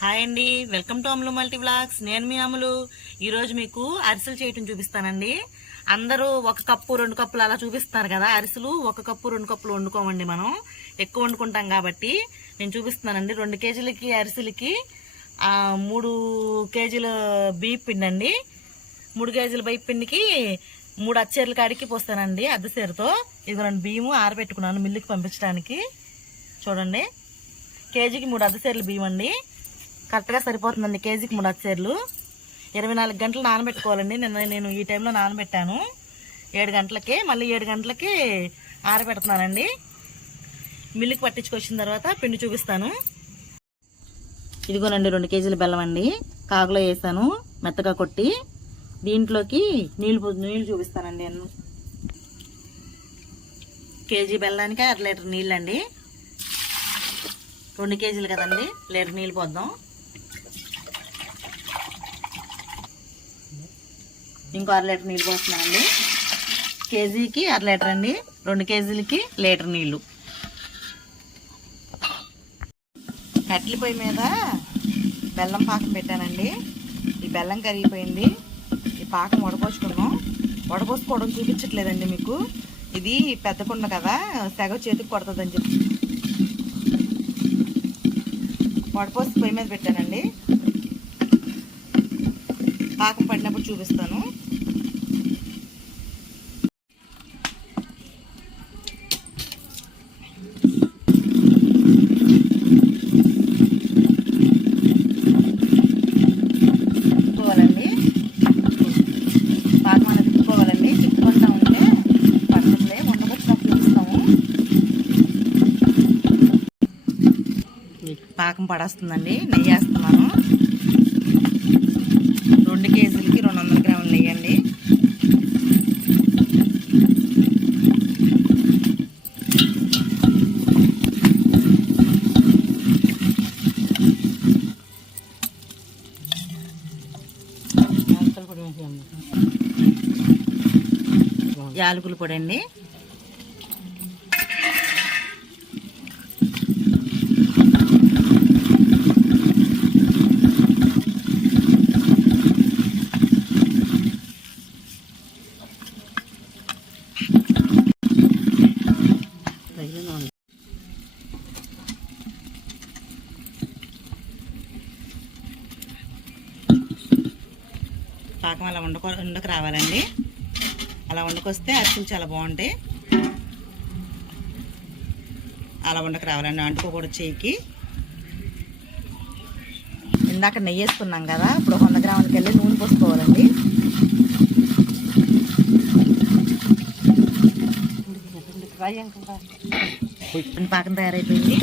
Hi అండి. Welcome to Amalu multi blogs నేను మీ అమలు ఈరోజు మీకు అరిసెలు చేయటం చూపిస్తానండి. అందరూ ఒక కప్పు రెండు కప్పులు అలా చూపిస్తున్నారు కదా అరిసెలు. ఒక కప్పు రెండు కప్పులు వండుకోమండి మనం. ఎక్కువ వండుకుంటాం కాబట్టి నేను చూపిస్తున్నానండి. రెండు కేజీలకి అరిసెలకి మూడు కేజీల బియ్య పిండి అండి. మూడు కేజీల బియ్య పిండికి మూడు అచ్చేర్ల కాడికి పోస్తానండి అద్దెసీరతో ఇది రెండు బియ్యము ఆరబెట్టుకున్నాను మిల్లుకి పంపించడానికి. చూడండి. కేజీకి మూడు అద్దెసేర్లు బియ్యం అండి కరెక్ట్గా సరిపోతుందండి కేజీకి మూడు అద్దెసేర్లు ఇరవై నాలుగు గంటలు నానబెట్టుకోవాలండి. నిన్న నేను ఈ టైంలో నానబెట్టాను. ఏడు గంటలకి మళ్ళీ ఏడు గంటలకి ఆరబెడుతున్నానండి. మిల్లుకి పట్టించుకొచ్చిన తర్వాత పిండి చూపిస్తాను. ఇదిగోనండి రెండు కేజీల బెల్లం అండి. కాగులో వేసాను మెత్తగా కొట్టి దీంట్లోకి నీళ్ళు నీళ్ళు చూపిస్తానండి నేను కేజీ బెల్లానికి అర లీటర్ నీళ్ళండి. రెండు కేజీలు కదండి లీటర్ నీళ్ళు పోద్దాం. ఇంకో అర లీటర్ నీళ్ళు పోస్తున్నానండి. కేజీకి అర లీటర్ అండి. రెండు కేజీలకి లీటర్ నీళ్ళు. కట్టెల పొయ్యి మీద బెల్లం పాకం పెట్టానండి. ఈ బెల్లం కరిగిపోయింది. ఈ పాకం వడపోసుకున్నాం. వడపోసుకోవడం చూపించట్లేదండి మీకు. ఇది పెద్ద కుండ కదా. సెగ చేతికి కొడుతుందని చెప్పి. వడపోసి పొయ్యి మీద పెట్టానండి. పాకం పడినప్పుడు చూపిస్తాను. పాకం పడేస్తుందండి. నెయ్యి వేస్తున్నాను. రెండు కేజీలకి రెండు వందల గ్రాములు నెయ్యి అండి. యాలకుల పొడి అండి. పాకం అలా వండుకో వండుకు రావాలండి. అలా వండుకొస్తే అరిసెలు చాలా బాగుంటాయి. అలా వండకు రావాలండి అంటుకోకూడదు చేయికి. ఇందాక నెయ్యి వేసుకున్నాం కదా ఇప్పుడు వంద గ్రాములకి వెళ్ళి నూనె పోసుకోవాలండి. పాకం తయారైపోయింది.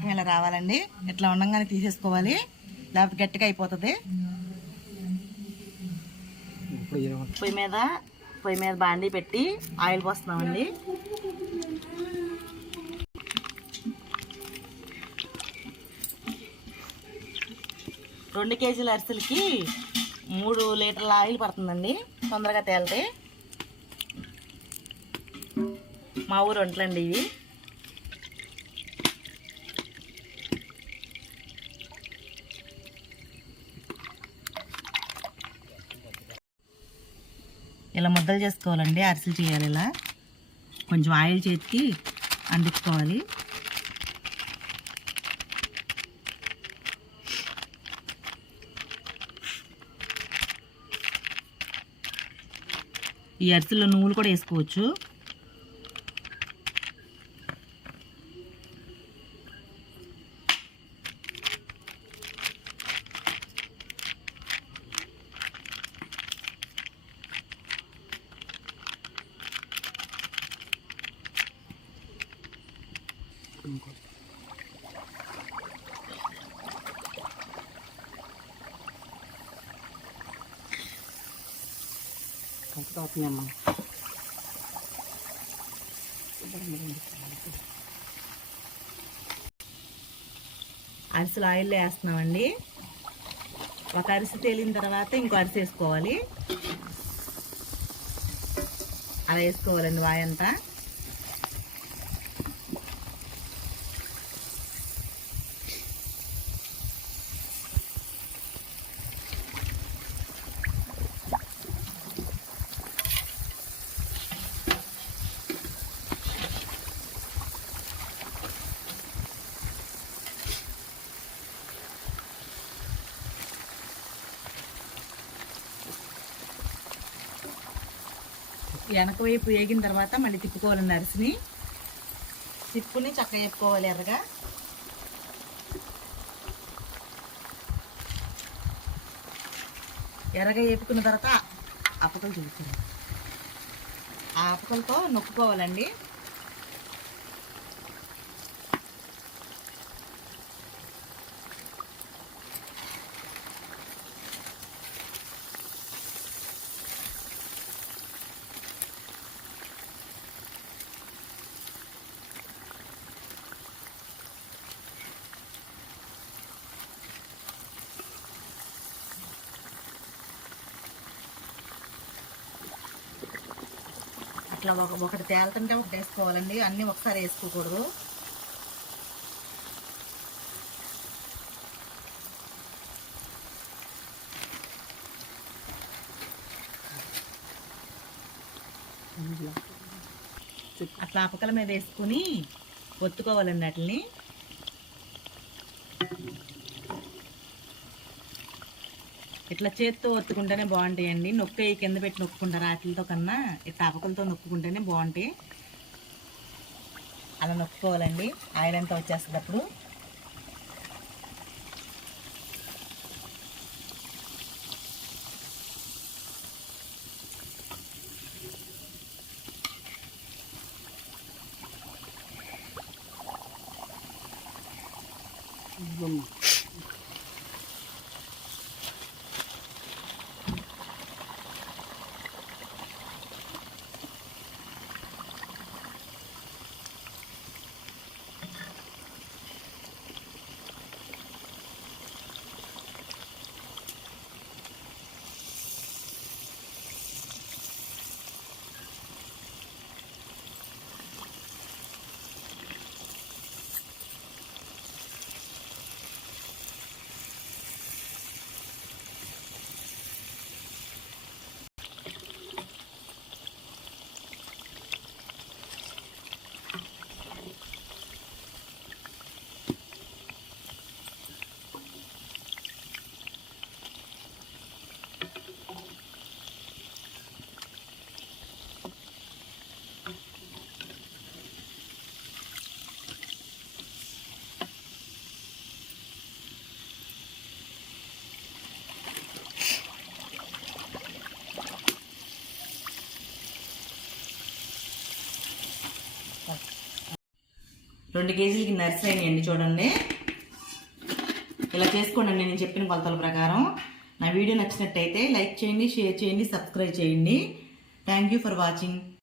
పాకం ఇలా రావాలండి. ఇట్లా ఉండంగానే తీసేసుకోవాలి. లేకపోతే గట్టిగా అయిపోతుంది. పొయ్యి మీద పొయ్యి మీద బాండీ పెట్టి ఆయిల్ పోస్తున్నామండి. రెండు కేజీల అరిసెలకి మూడు లీటర్ల ఆయిల్ పడుతుందండి. తొందరగా తేలితే. మా ఊరు వంటలండి ఇవి. ముద్దలు చేసుకోవాలండి అరిసెలు చేయాలి ఇలా. కొంచెం ఆయిల్ చేతికి అందించుకోవాలి. ఈ అరిసెల్లో నువ్వులు కూడా వేసుకోవచ్చు. ఇంకో కంచుతాతున్నాయమ్మా అరిసెలు ఆయిల్ వేస్తున్నామండి. ఒక అరిసి తేలిన తర్వాత ఇంకో అరిసి వేసుకోవాలి. అలా వేసుకోవాలండి వాయంతా. వెనక వైపు వేగిన తర్వాత మళ్ళీ తిప్పుకోవాలి అరిసిని తిప్పుని చక్కగా చెప్పుకోవాలి ఎర్రగా. ఎర్రగా వేపుకున్న తర్వాత అపకలు చూపుతారు ఆ అపకలతో నొక్కుకోవాలండి. ఇట్లా ఒక ఒకటి తేలుతుంటే ఒకటి వేసుకోవాలండి. అన్నీ ఒకసారి వేసుకోకూడదు. అట్లా అపకల మీద వేసుకుని ఒత్తుకోవాలండి వాటిని ఇట్లా చేత్తో ఒత్తుకుంటేనే బాగుంటాయండి. నొక్కి కింద పెట్టి నొక్కుంటారు వాటితో కన్నా ఇట్లా అవకలతో నొక్కుంటేనే బాగుంటాయి. అలా నొక్కుకోవాలండి ఆయిల్ అంతా వచ్చేస్తుంది అప్పుడు ఇదిగోమ్మా. రెండు కేజీలకి నర్సరీ అయినాయండి చూడండి. ఇలా చేసుకోండి నేను చెప్పిన కొలతల ప్రకారం. నా వీడియో నచ్చినట్టయితే లైక్ చేయండి షేర్ చేయండి సబ్స్క్రైబ్ చేయండి. Thank you for watching